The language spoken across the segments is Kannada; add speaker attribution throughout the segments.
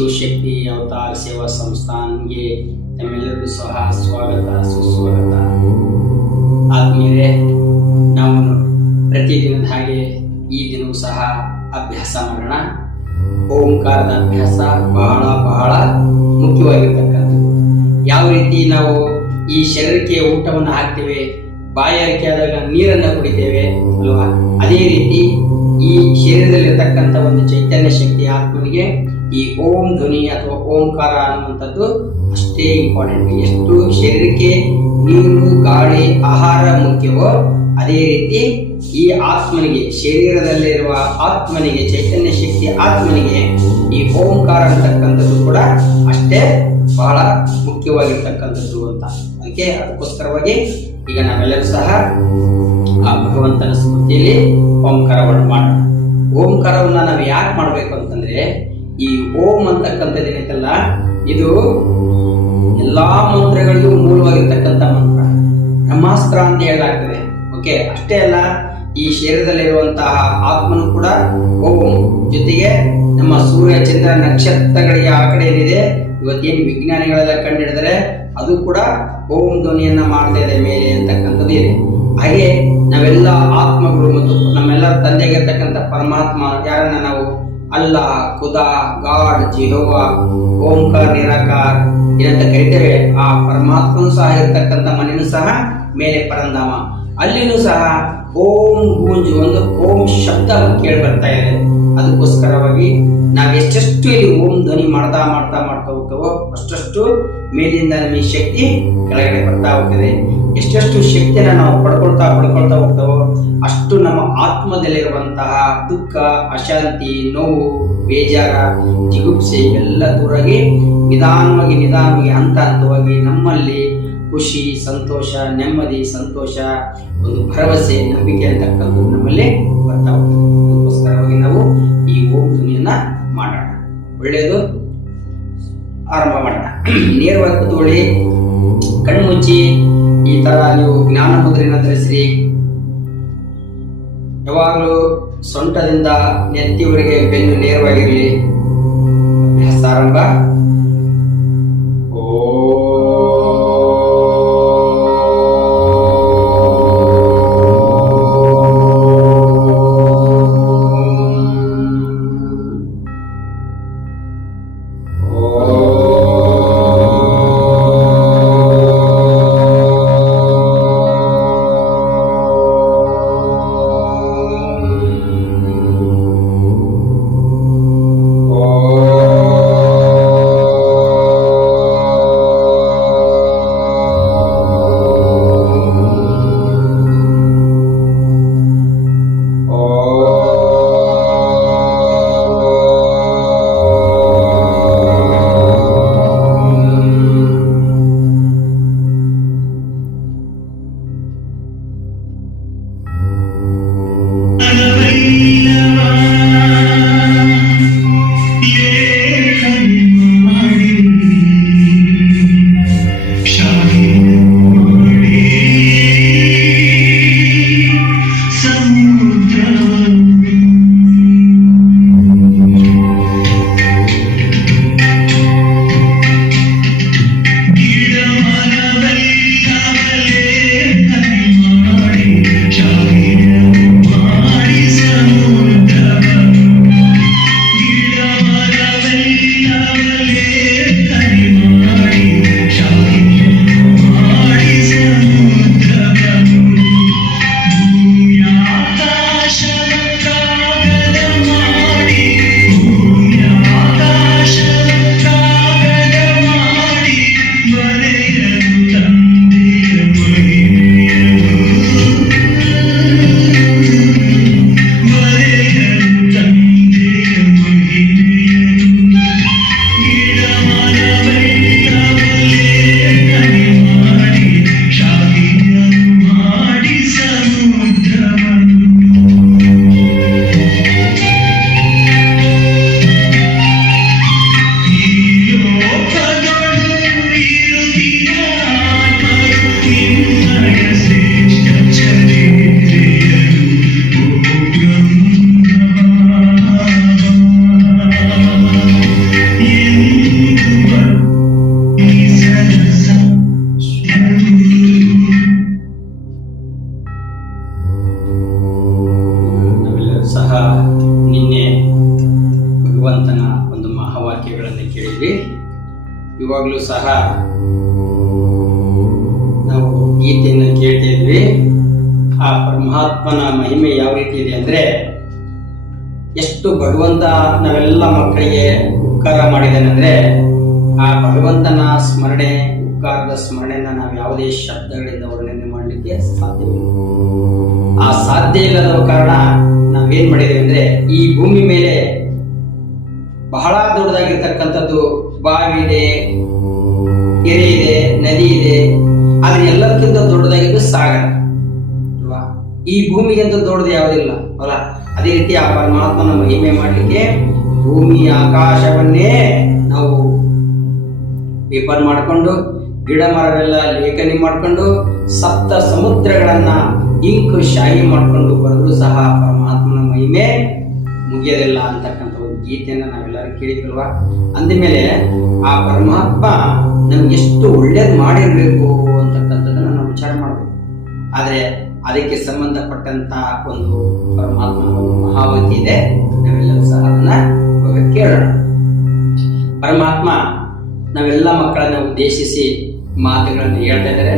Speaker 1: ಶಿವಶಕ್ತಿ ಅವತಾರ ಸೇವಾ ಸಂಸ್ಥಾನ್ಗೆ ತಮ್ಮೆಲ್ಲರಿಗೂ ಸಹ ಸ್ವಾಗತ, ಸುಸ್ವಾಗತ. ಆದ್ಮೇಲೆ ನಾವು ಪ್ರತಿದಿನದ ಹಾಗೆ ಈ ದಿನವೂ ಸಹ ಅಭ್ಯಾಸ ಮಾಡೋಣ. ಓಂಕಾರದ ಅಭ್ಯಾಸ ಬಹಳ ಬಹಳ ಮುಖ್ಯವಾಗಿರ್ತಕ್ಕಂಥದ್ದು. ಯಾವ ರೀತಿ ನಾವು ಈ ಶರೀರಕ್ಕೆ ಊಟವನ್ನು ಹಾಕ್ತೇವೆ, ಬಾಯಾರಿಕೆ ಆದಾಗ ನೀರನ್ನು ಕುಡಿತೇವೆ ಅಲ್ವಾ? ಅದೇ ರೀತಿ ಈ ಶರೀರದಲ್ಲಿರ್ತಕ್ಕಂಥ ಒಂದು ಚೈತನ್ಯ ಶಕ್ತಿ ಆತ್ಮನಿಗೆ ಈ ಓಂ ಧ್ವನಿ ಅಥವಾ ಓಂಕಾರ ಅನ್ನುವಂಥದ್ದು ಅಷ್ಟೇ ಇಂಪಾರ್ಟೆಂಟ್ ಎಷ್ಟು ಶರೀರಕ್ಕೆ ನೀರು, ಗಾಳಿ, ಆಹಾರ ಮುಖ್ಯವೋ ಅದೇ ರೀತಿ ಈ ಆತ್ಮನಿಗೆ, ಶರೀರದಲ್ಲಿರುವ ಆತ್ಮನಿಗೆ, ಚೈತನ್ಯ ಶಕ್ತಿ ಆತ್ಮನಿಗೆ ಈ ಓಂಕಾರ ಅಂತಕ್ಕಂಥದ್ದು ಕೂಡ ಅಷ್ಟೇ ಬಹಳ ಮುಖ್ಯವಾಗಿರ್ತಕ್ಕಂಥದ್ದು ಅಂತ. ಅದಕ್ಕೆ ಅದಕ್ಕೋಸ್ಕರವಾಗಿ ಈಗ ನಾವೆಲ್ಲರೂ ಸಹ ಆ ಭಗವಂತನ ಸ್ಮೃತಿಯಲ್ಲಿ ಓಂಕಾರವನ್ನು ಮಾಡೋಣ. ಓಂಕಾರವನ್ನು ನಾವು ಯಾಕೆ ಮಾಡಬೇಕು ಅಂತಂದ್ರೆ ಈ ಓಂ ಅಂತಕ್ಕಂಥದ್ದು ಏನೈತಲ್ಲ? ಇದು ಎಲ್ಲಾ ಮಂತ್ರಗಳಿಗೂ ಮೂಲವಾಗಿರ್ತಕ್ಕಂಥ ಮಂತ್ರ. ಬ್ರಹ್ಮಾಸ್ತ್ರ ಅಂತ ಹೇಳಲಾಗ್ತದೆ. ಓಕೆ ಅಷ್ಟೇ ಅಲ್ಲ, ಈ ಶರೀರದಲ್ಲಿರುವಂತಹ ಆತ್ಮನು ಕೂಡ ಓಂ. ಜೊತೆಗೆ ನಮ್ಮ ಸೂರ್ಯ, ಚಂದ್ರ, ನಕ್ಷತ್ರಗಳಿಗೆ ಆ ಕಡೆ ಏನಿದೆ ಇವತ್ತೇನು ವಿಜ್ಞಾನಿಗಳೆಲ್ಲ ಕಂಡಿಡಿದರೆ ಅದು ಕೂಡ ಓಂ ಧ್ವನಿಯನ್ನ ಮಾಡ್ತಾ ಇದೆ ಮೇಲೆ ಅಂತಕ್ಕಂಥದ್ದು ಇದೆ. ಹಾಗೆ ನಾವೆಲ್ಲ ಆತ್ಮಗಳು ಮತ್ತು ನಮ್ಮೆಲ್ಲರ ತಂದೆಗಿರ್ತಕ್ಕಂಥ ಪರಮಾತ್ಮ, ಯಾರನ್ನ ನಾವು ಅಲ್ಲ ಖುದಾ, ಗಾಡ್, ಜಿಹೋವಾ, ಓಂಕಾರ, ನಿರಾಕಾರ ಏನಂತ ಕರಿತೇವೆ. ಆ ಪರಮಾತ್ಮನು ಸಹ ಇರತಕ್ಕಂಥ ಮನೆಯೂ ಸಹ ಮೇಲೆ ಪರಂದಾಮ ಅಲ್ಲಿನೂ ಸಹ ಓಂ ಗೂಂಜು ಒಂದು ಓಂ ಶಬ್ದ ಕೇಳಿ ಬರ್ತಾ ಇದೆ. ಅದಕ್ಕೋಸ್ಕರವಾಗಿ ನಾವು ಎಷ್ಟೆಷ್ಟು ಇಲ್ಲಿ ಓಂ ಧ್ವನಿ ಮಾಡ್ತಾ ಮಾಡ್ತಾ ಮಾಡ್ತಾ ಹೋಗ್ತೇವೋ ಅಷ್ಟಷ್ಟು ಮೇಲಿಂದ ನಮಗೆ ಶಕ್ತಿ ಕೆಳಗಡೆ ಬರ್ತಾ ಹೋಗ್ತದೆ. ಎಷ್ಟೆಷ್ಟು ಶಕ್ತಿಯನ್ನ ನಾವು ಪಡ್ಕೊಳ್ತಾ ಪಡ್ಕೊಳ್ತಾ ಹೋಗ್ತವೋ ಅಷ್ಟು ನಮ್ಮ ಆತ್ಮದಲ್ಲಿರುವಂತಹ ದುಃಖ, ಅಶಾಂತಿ, ನೋವು, ಬೇಜಾರ ಜಿಗುಪ್ಸೆ ಎಲ್ಲ ದೂರಾಗಿ ನಿಧಾನವಾಗಿ ನಿಧಾನವಾಗಿ ಹಂತ ಹಂತವಾಗಿ ನಮ್ಮಲ್ಲಿ ಖುಷಿ, ಸಂತೋಷ, ನೆಮ್ಮದಿ, ಸಂತೋಷ, ಒಂದು ಭರವಸೆ, ನಂಬಿಕೆ ಅಂತಕ್ಕಂಥದ್ದು ನಮ್ಮಲ್ಲಿ ಬರ್ತಾ ಹೋಗ್ತದೆ. ಅದಕ್ಕೋಸ್ಕರವಾಗಿ ನಾವು ಈ ಓಂ ಧ್ವನಿಯನ್ನ ಮಾಡೋಣ. ಒಳ್ಳೆಯದು. ಆರಂಭ ಮಾಡೋಣ. ನೇರವಾಗಿ ಕೂತ್ಕೊಳ್ಳಿ. ಕಣ್ಮುಚ್ಚಿ. ಈ ತರ ನೀವು ಜ್ಞಾನ ಮುದ್ರೆಯನ್ನು ಧರಿಸ್ರಿ. ಯಾವಾಗಲೂ ಸೊಂಟದಿಂದ ನೆತ್ತಿವರೆಗೆ ಬೆನ್ನು ನೇರವಾಗಿರಲಿ. ಅಭ್ಯಾಸ ಆರಂಭ. ನಾವು ಗೀತೆಯನ್ನು ಕೇಳ್ತಿದ್ವಿ ಆ ಪರಮಾತ್ಮನ ಮಹಿಮೆ ಯಾವ ರೀತಿ ಇದೆ ಅಂದ್ರೆ ಎಷ್ಟು ಭಗವಂತ ನಾವೆಲ್ಲ ಮಕ್ಕಳಿಗೆ ಉಪಕಾರ ಮಾಡಿದಾನಂದ್ರೆ ಆ ಭಗವಂತನ ಸ್ಮರಣೆ, ಉಪಕಾರದ ಸ್ಮರಣೆನ ನಾವು ಯಾವುದೇ ಶಬ್ದಗಳಿಂದ ವರ್ಣನೆ ಮಾಡಲಿಕ್ಕೆ ಸಾಧ್ಯವಿಲ್ಲ ಆ ಸಾಧ್ಯ ಇಲ್ಲದ ಕಾರಣ ನಾವೇನ್ ಮಾಡಿದ್ದೇವೆ ಅಂದ್ರೆ ಈ ಭೂಮಿ ಮೇಲೆ ಬಹಳ ದೊಡ್ಡದಾಗಿರ್ತಕ್ಕಂಥದ್ದು ಬಾವಿ ಇದೆ ಕೆರೆ ಇದೆ ನದಿ ಇದೆ ಆದ್ರೆ ಎಲ್ಲಕ್ಕಿಂತ ದೊಡ್ಡದಾಗಿದ್ದು ಸಾಗರ, ಅಲ್ವಾ? ಈ ಭೂಮಿಗಿಂತ ದೊಡ್ಡದು ಯಾವುದಿಲ್ಲ ಅಲ್ಲ ಅದೇ ರೀತಿ ಆ ಪರಮಾತ್ಮನ ಮಹಿಮೆ ಮಾಡಲಿಕ್ಕೆ ಭೂಮಿ ಆಕಾಶವನ್ನೇ ನಾವು ಪೇಪರ್ ಮಾಡಿಕೊಂಡು, ಗಿಡ ಮರಗಳೆಲ್ಲ ಲೇಖನಿ ಮಾಡಿಕೊಂಡು, ಸಪ್ತ ಸಮುದ್ರಗಳನ್ನ ಇಂಕು ಶಾಹಿ ಮಾಡಿಕೊಂಡು ಬರೆದ್ರು ಸಹ ಪರಮಾತ್ಮನ ಮಹಿಮೆ ಮುಗಿಯೋದಿಲ್ಲ ಅಂತಕ್ಕಂಥ ಗೀತೆಯನ್ನ ನಾವೆಲ್ಲರೂ ಕೇಳಿದ್ರಲ್ವಾ? ಅಂದಮೇಲೆ ಆ ಪರಮಾತ್ಮ ನಮ್ಗೆ ಎಷ್ಟು ಒಳ್ಳೇದು ಮಾಡಿರಬೇಕು ಅಂತಕ್ಕಂಥದ್ದನ್ನು ನಾವು ವಿಚಾರ ಮಾಡಬೇಕು. ಆದ್ರೆ ಅದಕ್ಕೆ ಸಂಬಂಧಪಟ್ಟಂತ ಒಂದು ಪರಮಾತ್ಮ ಮಹಾವತಿ ಇದೆ. ನಾವೆಲ್ಲರೂ ಸಹ ಅದನ್ನ ಕೇಳೋಣ. ಪರಮಾತ್ಮ ನಾವೆಲ್ಲ ಮಕ್ಕಳನ್ನ ಉದ್ದೇಶಿಸಿ ಮಾತುಗಳನ್ನು ಹೇಳ್ತಾ ಇದ್ದಾರೆ.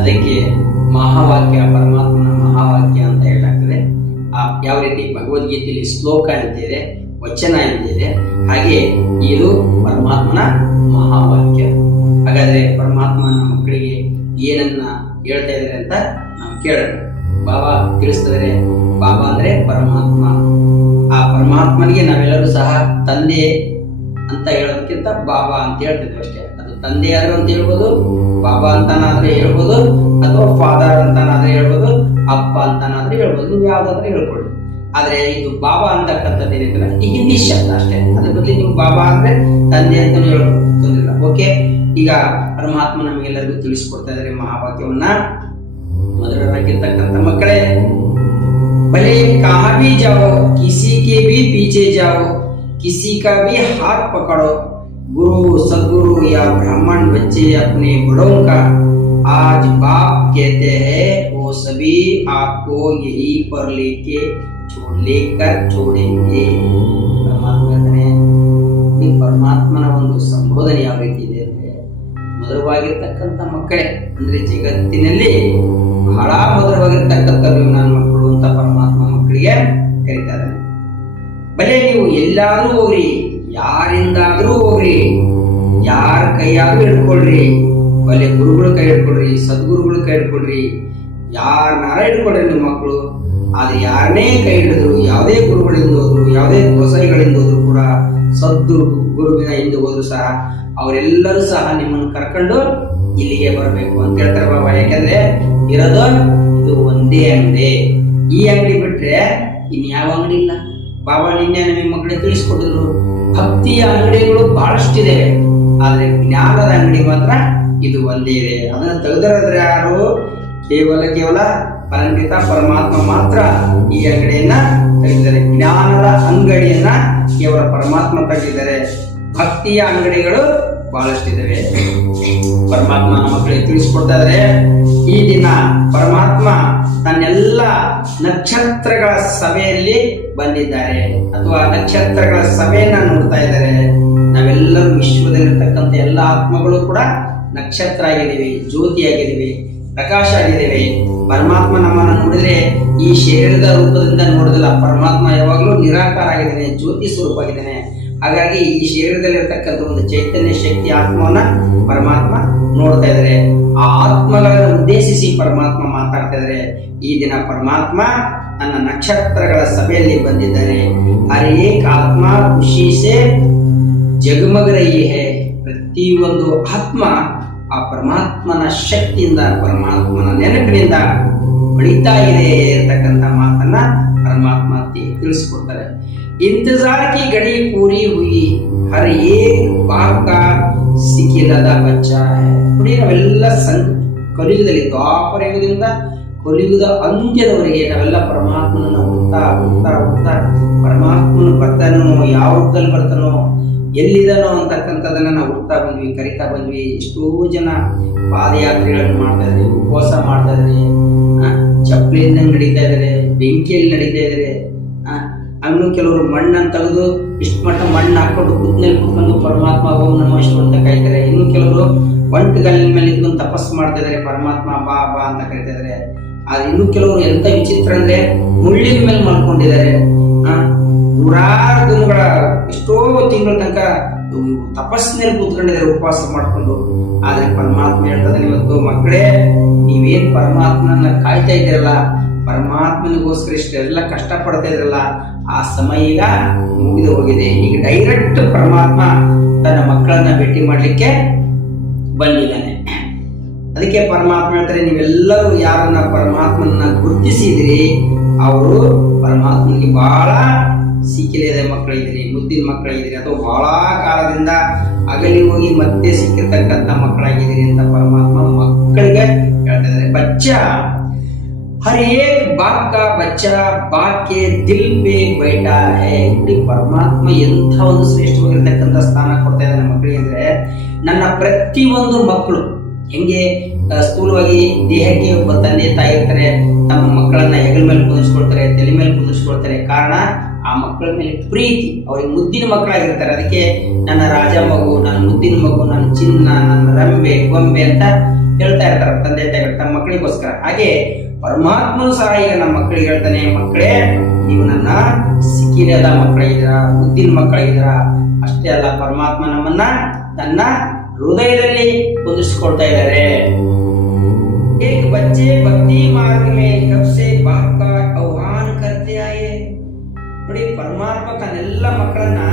Speaker 1: ಅದಕ್ಕೆ ಮಹಾವಾಕ್ಯ, ಪರಮಾತ್ಮನ ಮಹಾವಾಕ್ಯ ಅಂತ ಹೇಳಲಾಗ್ತದೆ. ಆ ಯಾವ ರೀತಿ ಭಗವದ್ಗೀತೆಯಲ್ಲಿ ಶ್ಲೋಕ ಅಂತಿದೆ ವಚನ ಎಂದಿದೆ ಹಾಗೆ ಇದು ಪರಮಾತ್ಮನ ಮಹಾವಾಕ್ಯ. ಹಾಗಾದ್ರೆ ಪರಮಾತ್ಮ ಮಕ್ಕಳಿಗೆ ಏನನ್ನ ಹೇಳ್ತಾ ಇದ್ದಾರೆ ಅಂತ ನಾವು ಕೇಳೋಣ. ಬಾಬಾ ತಿಳಿಸ್ತಿದ್ದಾರೆ. ಬಾಬಾ ಅಂದ್ರೆ ಪರಮಾತ್ಮ. ಆ ಪರಮಾತ್ಮನಿಗೆ ನಾವೆಲ್ಲರೂ ಸಹ ತಂದೆ ಅಂತ ಹೇಳೋದಕ್ಕಿಂತ ಬಾಬಾ ಅಂತ ಹೇಳ್ತಿದ್ವಿ ಅಷ್ಟೇ. ಅದು ತಂದೆ ಆದ್ರೂ ಅಂತ ಹೇಳ್ಬೋದು, ಬಾಬಾ ಅಂತಾನಾದ್ರೆ ಹೇಳ್ಬೋದು, ಅಥವಾ ಫಾದರ್ ಅಂತಾನಾದ್ರೆ ಹೇಳ್ಬೋದು, ಅಪ್ಪ ಅಂತಾನಾದ್ರೆ ಹೇಳ್ಬೋದು ನೀವು ಯಾವ್ದಾದ್ರೆ ಹೇಳ್ಕೊಳ್ಳಿ ಆದ್ರೆ ಇದು ಬಾಬಾ ಅಂತಕ್ಕಂಥದ್ದು ಏನಿದ್ರೆ ಈ ಹಿಂದಿ ಶಬ್ದ ಅಷ್ಟೇ ಅದ್ರ ಬದಲು ನೀವು ಬಾಬಾ ಅಂದ್ರೆ ತಂದೆ ಅಂತ ಹೇಳೋದು ತೊಂದಿಲ್ಲ ಓಕೆ ಈಗ ಪರಮಾತ್ಮ ನಮಗೆಲ್ಲರಿಗೂ ತಿಳಿಸ್ಕೊಡ್ತಾ ಇದ್ದಾರೆ ಮಹಾವಾಕ್ಯವನ್ನ ಮಧುರರಾಗಿರ್ತಕ್ಕಂಥ ಮಕ್ಕಳೇ भले कहा भी जाओ किसी के भी पीछे जाओ किसी का भी हाथ पकड़ो गुरु सदगुरु या ब्राह्मण बच्चे अपने बड़ों का आज बाप कहते हैं वो सभी आपको यही पर लेके छोड़ लेकर छोड़ेंगे ಪರಮಾತ್ಮ ಹೇಳ್ತಾನೆ, ಈ ಪರಮಾತ್ಮನ ಒಂದು ಸಂಬೋಧನೆ ಯಾವ ರೀತಿ ಇದೆ ಅಂದ್ರೆ ಮಧುರವಾಗಿರ್ತಕ್ಕಂಥ ಮಕ್ಕಳೇ ಅಂದ್ರೆ ಜಗತ್ತಿನಲ್ಲಿ ಬಹಳ ಮಧುರವಾಗಿರ್ತಕ್ಕಂಥ ನನ್ನ ಮಕ್ಕಳು ಅಂತ ಪರಮಾತ್ಮ ಮಕ್ಕಳಿಗೆ ಕರೀತಾ ಇದ್ದಾನೆ ಬಲೆ ನೀವು ಎಲ್ಲಾದ್ರೂ ಹೋಗ್ರಿ ಯಾರಿಂದಾದ್ರೂ ಹೋಗ್ರಿ ಯಾರ ಕೈಯಾದ್ರೂ ಹಿಡ್ಕೊಳ್ರಿ ಬಲೆ ಗುರುಗಳ ಕೈ ಹಿಡ್ಕೊಳ್ರಿ ಸದ್ಗುರುಗಳ ಕೈ ಹಿಡ್ಕೊಳ್ರಿ ಯಾರನ್ನಾರ ಹಿಡ್ಕೊಳ್ರಿ ನಿಮ್ಮ ಮಕ್ಕಳು ಆದ್ರೆ ಯಾರನ್ನೇ ಕೈ ಹಿಡಿದ್ರು, ಯಾವುದೇ ಗುರುಗಳಿಂದ ಹೋದ್ರು, ಯಾವುದೇ ದೊಸೈಗಳಿಂದ ಹೋದ್ರು ಕೂಡ ಸದ್ದು ಗುರುವಿನ ಹಿಂದೆ ಹೋದ್ರು ಸಹ ಅವರೆಲ್ಲರೂ ಸಹ ನಿಮ್ಮನ್ನು ಕರ್ಕೊಂಡು ಇಲ್ಲಿಗೆ ಬರಬೇಕು ಅಂತ ಹೇಳ್ತಾರೆ ಬಾಬಾ. ಯಾಕಂದ್ರೆ ಇರೋದು ಇದು ಒಂದೇ ಅಂಗಡಿ. ಈ ಅಂಗಡಿ ಬಿಟ್ರೆ ಇನ್ಯಾವ ಅಂಗಡಿ ಇಲ್ಲ? ಬಾಬಾ, ನಿನ್ನೆ ನಿಮ್ಮ ಮಕ್ಕಳಿಗೆ ತಿಳಿಸ್ಕೊಟ್ಟಿದ್ರು. ಭಕ್ತಿಯ ಅಂಗಡಿಗಳು ಬಹಳಷ್ಟಿದೆ. ಆದ್ರೆ ಜ್ಞಾನದ ಅಂಗಡಿ ಮಾತ್ರ ಇದು ಒಂದೇ ಇದೆ. ಅದನ್ನ ತೆಗೆದಿರೋದ್ರೆ ಯಾರು? ಕೇವಲ ಕೇವಲ ಪರಂಪಿತ ಪರಮಾತ್ಮ ಮಾತ್ರ ಈ ಅಂಗಡಿಯನ್ನ ತೆಗೆದಿದ್ದಾರೆ ಜ್ಞಾನದ ಅಂಗಡಿಯನ್ನ ಕೇವಲ ಪರಮಾತ್ಮ ತೆಗೆದಿದ್ದಾರೆ ಭಕ್ತಿಯ ಅಂಗಡಿಗಳು ಬಹಳಷ್ಟಿದ್ದಾವೆ. ಪರಮಾತ್ಮ ಮಕ್ಕಳಿಗೆ ತಿಳಿಸ್ಕೊಡ್ತಾದ್ರೆ ಈ ದಿನ ಪರಮಾತ್ಮ ತನ್ನೆಲ್ಲ ನಕ್ಷತ್ರಗಳ ಸಭೆಯಲ್ಲಿ ಬಂದಿದ್ದಾರೆ. ಅಥವಾ ನಕ್ಷತ್ರಗಳ ಸಭೆಯನ್ನ ನೋಡ್ತಾ ಇದ್ದಾರೆ. ನಾವೆಲ್ಲರೂ ವಿಶ್ವದಲ್ಲಿರ್ತಕ್ಕಂಥ ಎಲ್ಲ ಆತ್ಮಗಳು ಕೂಡ ನಕ್ಷತ್ರ ಆಗಿದ್ದೀವಿ, ಜ್ಯೋತಿ ಆಗಿದ್ದೀವಿ. ಪ್ರಕಾಶ ಆಗಿದ್ದೇವೆ. ಪರಮಾತ್ಮ ನಮ್ಮನ್ನು ನೋಡಿದ್ರೆ ಈ ಶರೀರದ ರೂಪದಿಂದ ನೋಡುದಿಲ್ಲ ಪರಮಾತ್ಮ ಯಾವಾಗಲೂ ನಿರಾಕಾರ ಆಗಿದ್ದಾನೆ, ಜ್ಯೋತಿ ಸ್ವರೂಪ ಆಗಿದ್ದಾನೆ. ಹಾಗಾಗಿ ಈ ಶರೀರದಲ್ಲಿರ್ತಕ್ಕಂಥ ಒಂದು ಚೈತನ್ಯ ಶಕ್ತಿ, ಆತ್ಮವನ್ನ ಪರಮಾತ್ಮ ನೋಡ್ತಾ ಇದ್ದಾರೆ. ಆ ಆತ್ಮಗಳನ್ನು ಉದ್ದೇಶಿಸಿ ಪರಮಾತ್ಮ ಮಾತಾಡ್ತಾ ಇದ್ದಾರೆ. ಈ ದಿನ ಪರಮಾತ್ಮ ನನ್ನ ನಕ್ಷತ್ರಗಳ ಸಭೆಯಲ್ಲಿ ಬಂದಿದ್ದಾರೆ. ಹರೇಕ್ ಆತ್ಮ ಖುಷಿ ಸೇ ಜಗಮಗ ರಹಿ ಹೇ. ಪ್ರತಿಯೊಂದು ಆತ್ಮ ಆ ಪರಮಾತ್ಮನ ಶಕ್ತಿಯಿಂದ, ಪರಮಾತ್ಮನ ನೆನಪಿನಿಂದ ಬಳಿತಾ ಇದೆ ಅಂತಕ್ಕಂಥ ಮಾತನ್ನ ಪರಮಾತ್ಮ ತಿಳಿಸ್ಕೊಡ್ತಾರೆ. ಇಂತಜಾರ್ಕಿ ಗಡಿ ಪೂರಿ ಹುಯಿ, ಹರ ಏಕ್ ಸಿಕ್ಕಿಲ್ಲದ ಬಚ್ಚ. ನೋಡಿ ನಾವೆಲ್ಲ ಸಂ, ಕಲಿಯುಗದಲ್ಲಿ ದ್ವಾಪರಯುಗದಿಂದ ಕಲಿಯುಗದ ಅಂತ್ಯದವರೆಗೆ ನಾವೆಲ್ಲ ಪರಮಾತ್ಮನನ್ನು ಹೋಗ್ತಾ ಹೋಗ್ತಾ ಹೋಗ್ತಾ ಪರಮಾತ್ಮನ ಬರ್ತಾನೋ, ಯಾವ ರೂಪದಲ್ಲಿ ಬರ್ತಾನೋ ಎಲ್ಲಿದನೋ ಅಂತಕ್ಕಂಥದ್ದನ್ನ ನಾವು ಹುಡ್ತಾ ಬಂದ್ವಿ, ಕರಿತಾ ಬಂದ್ವಿ. ಎಷ್ಟೋ ಜನ ಪಾದಯಾತ್ರೆಗಳನ್ನು ಮಾಡ್ತಾ ಇದ್ದಾರೆ, ಉಪವಾಸ ಮಾಡ್ತಾ ಇದ್ದಾರೆ. ಚಪ್ಪಲಿ ಚಪ್ಪಲಿಯಿಂದ ನಡೀತಾ ಇದ್ದಾರೆ, ಬೆಂಕಿಯಲ್ಲಿ ನಡೀತಾ ಇದ್ದಾರೆ. ಅನ್ನು ಕೆಲವರು ಮಣ್ಣನ್ನು ತೆಗೆದು ಇಷ್ಟು ಮಟ್ಟ ಮಣ್ಣು ಹಾಕೊಂಡು ಕುತ್ನಲ್ಲಿ ಕುತ್ಕೊಂಡು ಪರಮಾತ್ಮ ನಮ್ಮ ಶಿವ ಅಂತ ಕರೀತಾರೆ ಇನ್ನು ಕೆಲವರು ಒಂಟುಗಲ್ಲಿನ ಮೇಲೆ ಇದ್ಕೊಂಡು ತಪಸ್ಸು ಮಾಡ್ತಾ ಇದ್ದಾರೆ, ಪರಮಾತ್ಮ ಬಾ ಬಾ ಅಂತ ಕರಿತಾ ಇದ್ದಾರೆ. ಆದ್ರೆ ಇನ್ನು ಕೆಲವರು ಎಂತ ವಿಚಿತ್ರ ಅಂದ್ರೆ ಮುಳ್ಳಿನ ಮೇಲೆ ಮಲ್ಕೊಂಡಿದ್ದಾರೆ. ನೂರಾರು ದಿನಗಳ ಎಷ್ಟೋ ತಿಂಗಳ ತನಕ ತಪಸ್ಸಿನಲ್ಲಿ ಕೂತ್ಕೊಂಡಿದ್ದಾರೆ, ಉಪವಾಸ ಮಾಡಿಕೊಂಡು. ಆದ್ರೆ ಪರಮಾತ್ಮ ಹೇಳ್ತದೆ ಇವತ್ತು ಮಕ್ಕಳೇ, ನೀವೇನ್ ಪರಮಾತ್ಮನ ಕಾಯ್ತಾ ಇದ್ದೀರಲ್ಲ, ಪರಮಾತ್ಮನಿಗೋಸ್ಕರ ಇಷ್ಟೆಲ್ಲ ಕಷ್ಟ ಪಡ್ತಾ ಇದ್ರಲ್ಲ ಆ ಸಮಯ ಈಗ ಮುಗಿದು ಹೋಗಿದೆ. ಈಗ ಡೈರೆಕ್ಟ್ ಪರಮಾತ್ಮ ತನ್ನ ಮಕ್ಕಳನ್ನ ಭೇಟಿ ಮಾಡ್ಲಿಕ್ಕೆ ಬಂದಿದ್ದಾನೆ. ಅದಕ್ಕೆ ಪರಮಾತ್ಮ ಹೇಳ್ತಾರೆ, ನೀವೆಲ್ಲರೂ ಯಾರನ್ನ ಪರಮಾತ್ಮನ ಗುರುತಿಸಿದಿರಿ ಅವರು ಪರಮಾತ್ಮನಿಗೆ ಬಹಳ ಸಿಕ್ಕಿಲೇದ ಮಕ್ಕಳಿದ್ದೀರಿ ಮುದ್ದಿನ ಮಕ್ಕಳಿದ್ದೀರಿ ಅಥವಾ ಬಹಳ ಕಾಲದಿಂದ ಅಗಲಿ ಹೋಗಿ ಮತ್ತೆ ಸಿಕ್ಕಿರ್ತಕ್ಕಂಥ ಮಕ್ಕಳಾಗಿದ್ದೀರಿ ಅಂತ ಪರಮಾತ್ಮ ಮಕ್ಕಳಿಗೆ ಹೇಳ್ತಾ ಇದ್ದಾರೆ. ಬಚ್ಚ, ಹರೇ ಬಾಕ ಬಚ್ಚ, ಬಾಕೆ ದಿಲ್ ಬೇ ಬೈಟ ಹೇ. ಪರಮಾತ್ಮ ಎಂಥ ಒಂದು ಶ್ರೇಷ್ಠವಾಗಿರ್ತಕ್ಕಂಥ ಸ್ಥಾನ ಕೊಡ್ತಾ ಇದ್ದಾನೆ ಮಕ್ಕಳಿಗೆ ಅಂದ್ರೆ, ನನ್ನ ಪ್ರತಿಯೊಂದು ಮಕ್ಕಳು, ಹೆಂಗೆ ಸ್ಥೂಲವಾಗಿ ದೇಹಕ್ಕೆ ಒಬ್ಬ ತಂದೆ ತಾಯಿ ಇರ್ತಾರೆ, ತಮ್ಮ ಮಕ್ಕಳನ್ನ ಹೆಗಲ ಮೇಲೆ ಕುದಿಸ್ಕೊಳ್ತಾರೆ, ತಲೆ ಮೇಲೆ ಕುದಿಸ್ಕೊಳ್ತಾರೆ. ಕಾರಣ ಆ ಮಕ್ಕಳ ಮೇಲೆ ಪ್ರೀತಿ ಅವ್ರಿಗೆ ಮುದ್ದಿನ ಮಕ್ಕಳಾಗಿರ್ತಾರೆ ಅದಕ್ಕೆ ನನ್ನ ರಾಜ ಮಗು ನನ್ನ ಮುದ್ದಿನ ಮಗು ನನ್ನ ಚಿನ್ನ ನನ್ನ ರಂಬೆ ಗೊಂಬೆ ಅಂತ ಹೇಳ್ತಾ ಇರ್ತಾರೆ ತಂದೆ ತಾಯಿಗಳು ತಮ್ಮ ಮಕ್ಕಳಿಗೋಸ್ಕರ ಹಾಗೆ ಪರಮಾತ್ಮನು ಸಹ ಈಗ ನಮ್ಮ ಮಕ್ಕಳಿಗೆ ಹೇಳ್ತಾನೆ ಮಕ್ಕಳೇ ನೀವು ನನ್ನ ಸಿಕ್ಕಿರದ ಮಕ್ಕಳಿದ್ದೀರಾ ಮುದ್ದಿನ ಮಕ್ಕಳಿದ್ದೀರಾ ಅಷ್ಟೇ ಅಲ್ಲ ಪರಮಾತ್ಮ ನಮ್ಮನ್ನ ತನ್ನ ಹೃದಯದಲ್ಲಿ ಕುದಿಸ್ಕೊಳ್ತಾ ಇದ್ದಾರೆ एक बच्चे भक्ति मार्ग में कब से बाप का ಮಕ್ಕಳನ್ನ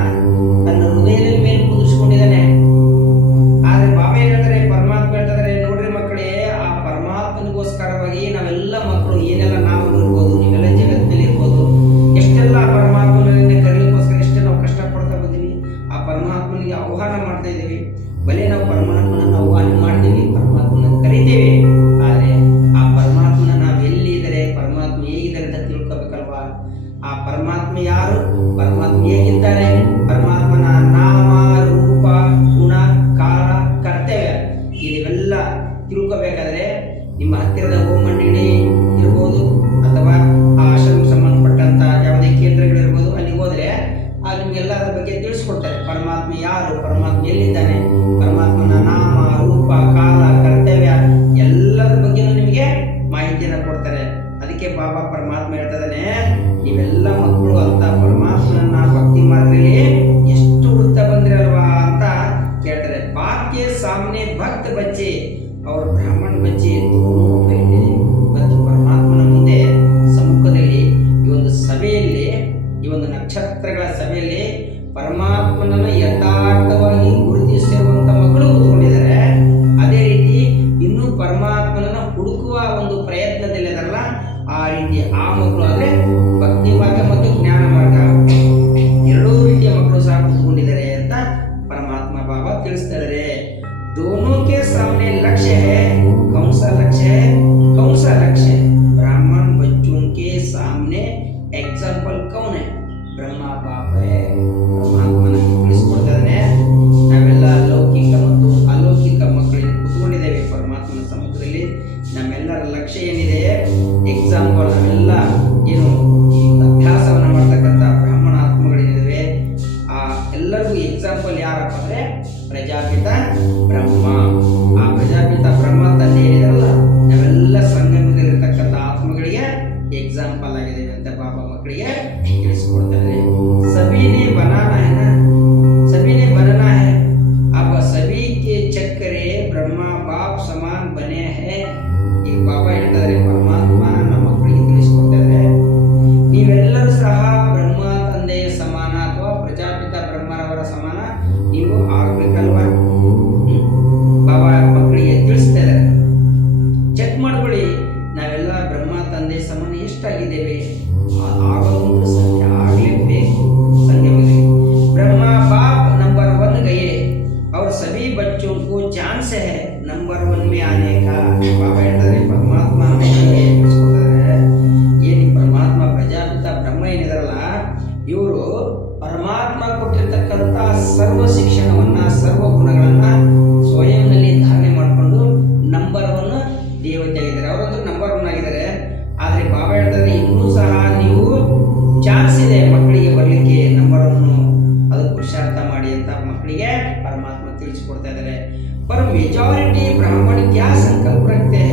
Speaker 1: ಆ ಪರಮಾತ್ಮ ಯಾರು ಪರಮಾತ್ಮ ಹೇಗಿದ್ದಾನೆ ಪರಮಾತ್ಮನ ಅವ್ರ ಬ್ರಾಹ್ಮಣ ಸಮಾನ ನೀವು ಆಗ್ಬೇಕಲ್ವಾ ತಿಳಿಸಿಕೊಡ್ತಾ ಇದ್ದಾರೆ. ಪರ್ ಮೆಜಾರಿಟಿ ಬ್ರಾಹ್ಮಣ ಗ್ಯಾಸ್ ಅಂತ ರಕ್ತೆ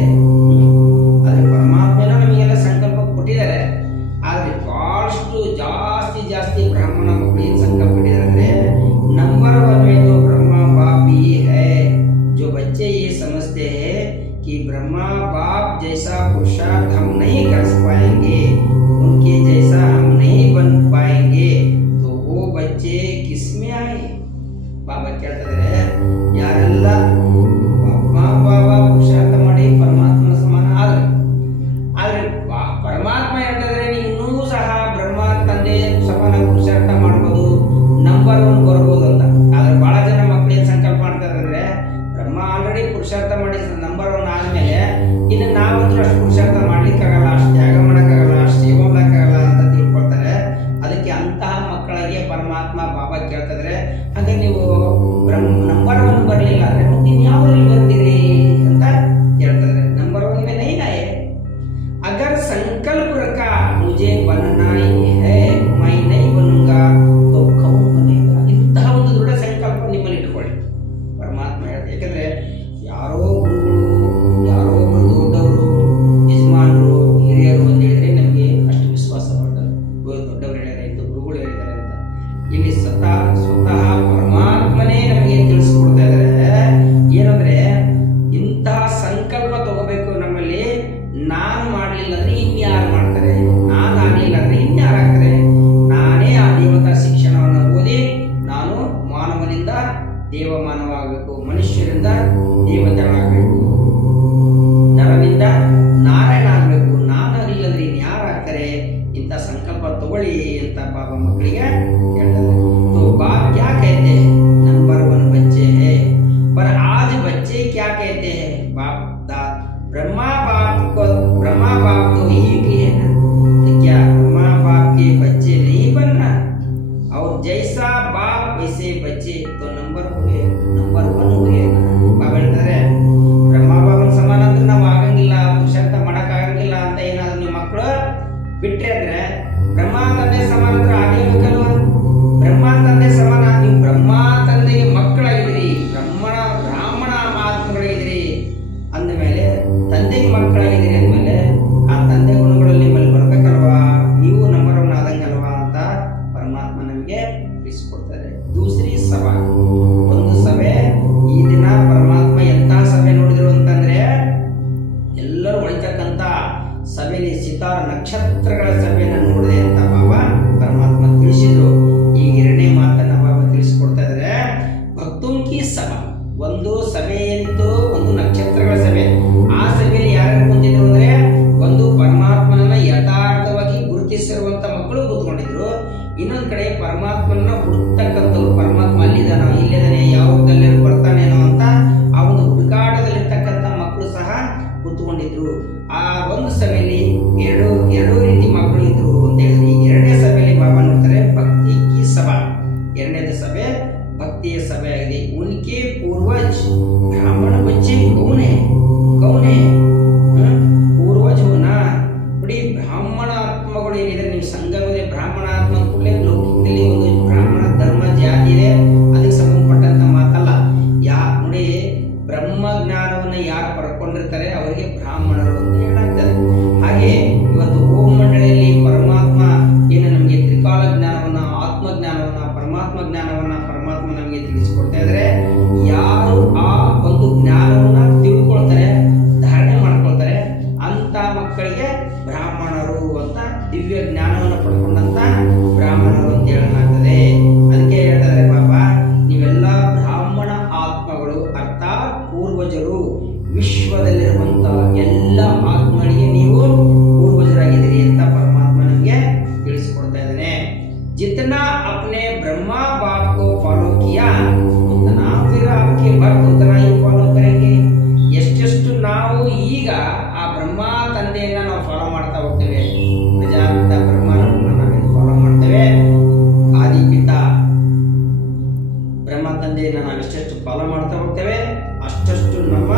Speaker 1: ಫಾಲೋ ಮಾಡ್ತಾ ಹೋಗ್ತೇವೆ. ಅಷ್ಟಷ್ಟು ನಮ್ಮ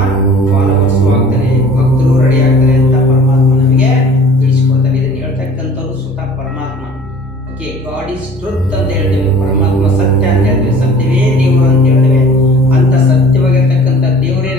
Speaker 1: ಫಾಲೋವರ್ಸ್ ಆಗ್ತಾರೆ ಭಕ್ತರು ರೆಡಿ ಆಗ್ತಾರೆ ಅಂತ ಪರಮಾತ್ಮ ನಮಗೆ ತಿಳಿಸಿಕೊಡ್ತಾನೆ. ಇದನ್ನು ಹೇಳ್ತಕ್ಕಂಥವ್ರು ಸ್ವತಃ ಪರಮಾತ್ಮ. ಓಕೆ ಗಾಡ್ ಈಸ್ ಟ್ರುತ್ ಅಂತ ಹೇಳ್ತೇವೆ. ಪರಮಾತ್ಮ ಸತ್ಯ ಅಂತ ಹೇಳ್ತೇವೆ. ಸತ್ಯವೇ ದೇವರು ಅಂತ ಹೇಳ್ತೇವೆ. ಅಂತ ಸತ್ಯವಾಗಿರ್ತಕ್ಕಂಥ ದೇವರೇ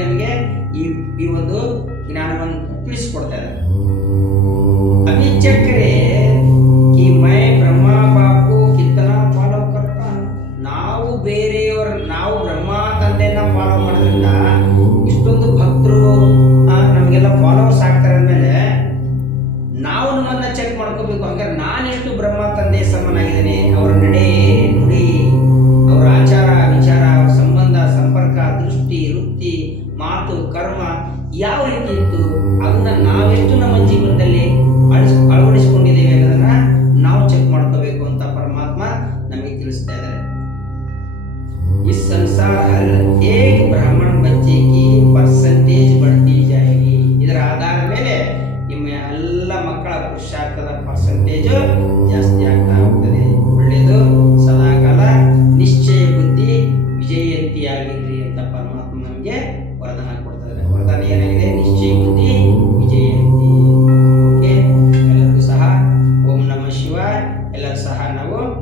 Speaker 1: ಕಾರಣವು